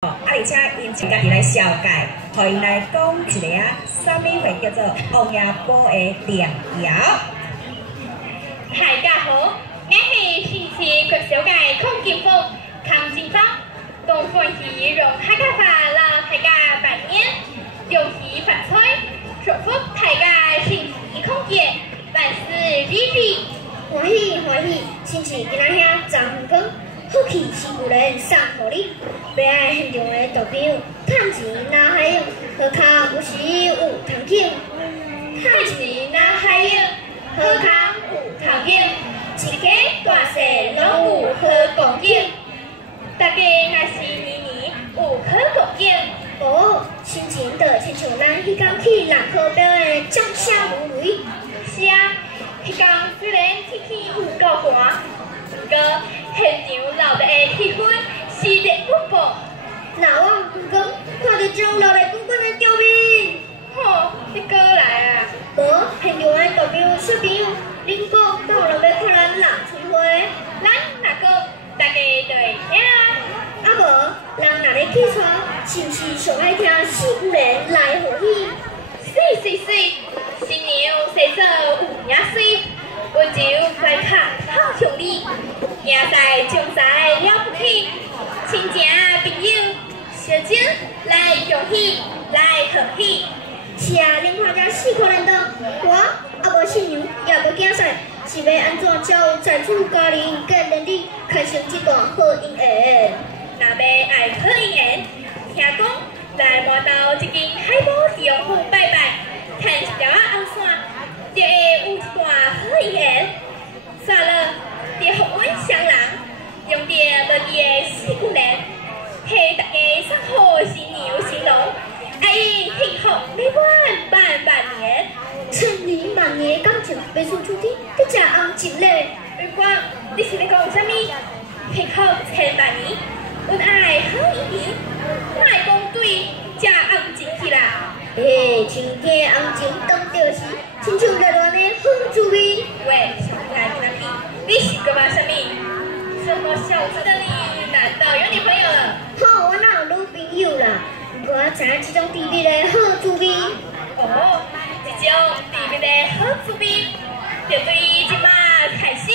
而且因自家己来小解，互因来讲一个啥物会叫做王爷堡的良药。大家好，我是新市国小界孔金凤、康金芳，东欢喜用客家话老大家拜年，恭喜发财，祝福大家身体康健，万事如意。欢喜欢喜，亲戚今仔遐昨昏光，好气是有人送互你。悲哀现场的代表，趁钱哪还用？好脚有时有通景，趁钱哪还用？好康有头景，一家大细拢有好光景。大家若是年年有好光景。哦，心情就亲像咱迄天去人科表的掌声如雷。是啊，迄天虽然天气有够寒，不过现场闹热的气氛是热不爆。那我不讲，看到种闹热滚滚的场面。吼，你过来啊！无，现场的代表小朋友，恁讲到了要看咱立春花，咱若个大家就会听啊。啊无，人若咧起床，是毋是上爱听四姑娘来欢喜？是，新娘洗澡有影水，我就来卡好向你，行在将在了不起，亲情朋友小姐来恭喜，来贺喜。是啊，恁看这四个人都，我啊无新娘也无囝婿，是要安怎照在厝家人跟人哋开成这段好姻缘？若要爱好姻缘，听讲来摸到一间海宝地王府拜拜，牵一条红线，就会有一段好姻缘。煞了，就福运双人，用着无记的四姑娘，替大家送好新娘新郎。爱伊幸福美满万年，千年万年的感情，别墅出天，你食红一嘞。月光，你是咧讲啥物？幸福千万年，恩爱好姻缘，哪会讲对食红情去啦？亲家红情当着时，亲像热热的好滋味。喂，小孩子屁，你是干嘛啥物？什么小子的你，难道有女朋友了？好，我哪有女朋友啦？我知影这种甜蜜的好滋味。哦，这种甜蜜的好滋味，就对即马开始，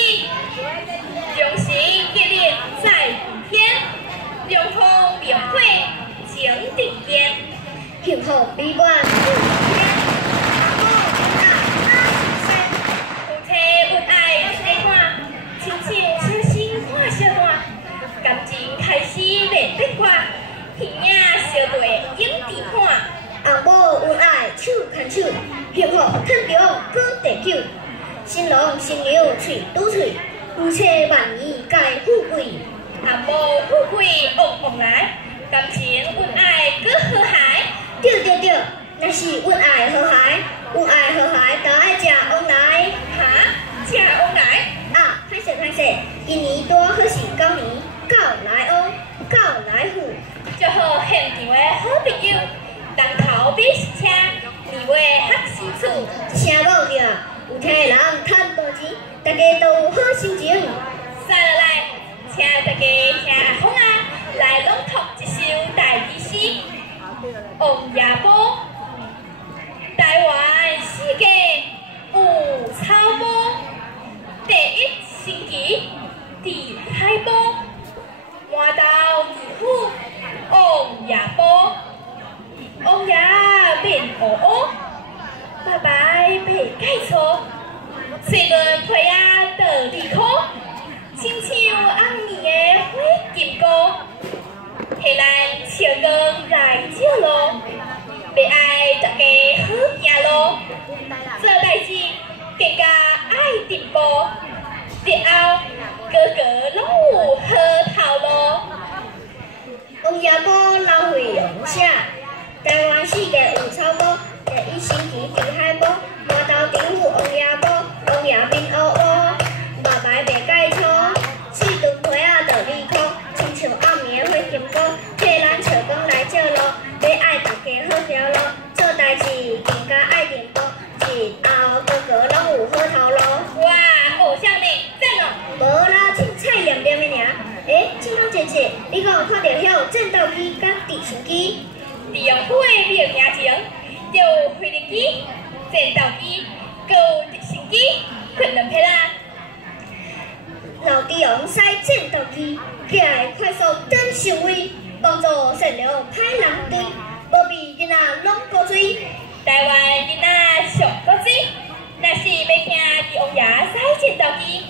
用心热烈在明天，良风明慧情定间，幸福美满有一天。夫妻恩爱相伴，亲像小心画小段，感情开始变变卦。天影相对影地看，红某恩爱手牵手，幸福趁中过地久。新郎新娘嘴拄嘴，夫妻万年皆富贵。红某富贵旺旺来，感情恩爱搁和谐。对，那是恩爱和谐，恩爱和谐就爱食旺来。哈，食旺来啊，歹势，今年多好是狗年，狗来旺，狗来富。祝福现场的好朋友，东头美食车，二位学新厝。请某着，有听的人赚大钱，大家都有好心情。接落来，请大家听阿峰啊来朗读一首大字诗《王爷堡》。台湾世界有草帽，第一星期伫海堡，换到二府。王爷堡，王爷面乌乌，白白白介错，细轮皮啊倒地壳，亲像红面的火金菇，替咱笑光来照路，要爱大家好行路，做代志更加爱进步，日后个拢有好头路。王爷堡老会有写，台湾世界有草帽，第一星期伫海堡，换到政府王爷堡，王爷面乌乌，白白白介粗，四顿皮仔倒里壳，亲像暗暝的火金菇，替咱笑光来照路，要爱大家好条路，做代志更加爱进步，日后个拢有好头路。哇，偶像呢，赞哦！无啦，凊彩念念的尔。这种姐姐，你敢有看到遐有战斗机甲机。利用火的mil行前，就飞行机、战斗机、高直升机训练匹啦。老弟用使战斗机，起来快速登上位，帮助善良歹人队，保庇囡仔拢过水。台湾囡仔上过水，若是要听伫王爷使战斗机。